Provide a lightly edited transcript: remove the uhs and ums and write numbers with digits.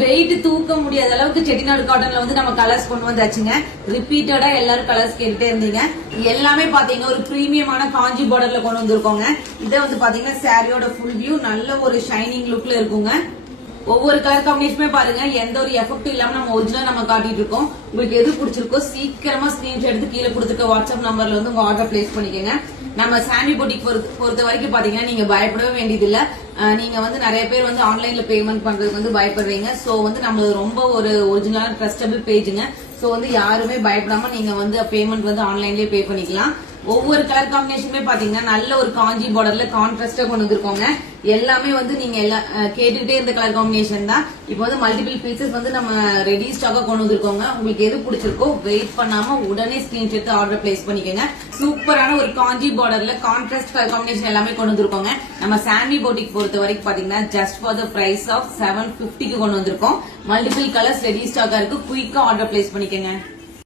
Wait தூக்க முடியாத அளவுக்கு செட்டிநாடு காட்டன்ல வந்து நம்ம கலர்ஸ் கொண்டு வந்தாச்சுங்க. ரிப்பீட்டடா எல்லாரும் கலர்ஸ் கேட்டுட்டே இருந்தீங்க. எல்லாமே பாத்தீங்கன்னா ஒரு பிரீமியமான காஞ்சி பார்டர்ல கொண்டு வந்திருக்கோங்க. இதை வந்து பாத்தீங்கன்னா சாரியோட ஃபுல் வியூ நல்ல ஒரு ஷைனிங் லுக்ல இருக்குங்க. ஒவ்வொரு கலர் காம்பினேஷனுமே பாருங்க எந்த ஒரு எஃபெக்ட் இல்லாம நம்ம ஒரிஜினல் நம்ம காட்டிட்டு இருக்கோம். உங்களுக்கு எது பிடிச்சிருக்கோ சீக்கிரமா ஸ்கிரீன்ஷாட் எடுத்து கீழே கொடுத்துருக்க வாட்ஸ்அப் நம்பர்ல வந்து உங்க ஆர்டர் பிளேஸ் பண்ணிக்கோங்க. நம்ம சாண்டி பொட்டிக் பொறுத்த வரைக்கும் பாத்தீங்கன்னா நீங்க பயப்படவே வேண்டியது இல்ல. நீங்க வந்து நிறைய பேர் வந்து ஆன்லைன்ல பேமெண்ட் பண்றதுக்கு வந்து பயப்படுறீங்க. சோ வந்து நம்ம ரொம்ப ஒரு ஒரிஜினல் ட்ரஸ்டபிள் பேஜுங்க. சோ வந்து யாருமே பயப்படாம நீங்க வந்து பேமெண்ட் வந்து ஆன்லைன்லயே பே பண்ணிக்கலாம். ஒவ்வொரு கலர் காம்பினேஷனுமே பாத்தீங்கன்னா நல்ல ஒரு காஞ்சி பார்டர்ல கான்ட்ராஸ்டா கொண்டு வந்திருக்கோங்க. எல்லாமே வந்து நீங்க கேட்டுக்கிட்டே இருந்த கலர் காம்பினேஷன் தான். இப்போ வந்து மல்டிபிள் பீசஸ் வந்து நம்ம ரெடி ஸ்டாக்கா கொண்டு வந்திருக்கோங்க. உங்களுக்கு எது பிடிச்சிருக்கோ வெயிட் பண்ணாம உடனே ஸ்கிரீன்ஷாட் எடுத்து ஆர்டர் பிளேஸ் பண்ணிக்கோங்க. சூப்பரான ஒரு காஞ்சி பார்டர்ல கான்ட்ராஸ்ட் கலர் காம்பினேஷன் எல்லாமே கொண்டு வந்திருக்கோங்க. நம்ம சாண்டி பொட்டிக் பொறுத்த வரைக்கும் பாத்தீங்கன்னா just for the price of 750க்கு கொண்டு வந்திருக்கோம். மல்டிபிள் கலர்ஸ் ரெடி ஸ்டாக்கா இருக்கு. குயிக்கா ஆர்டர் பிளேஸ் பண்ணிக்கோங்க.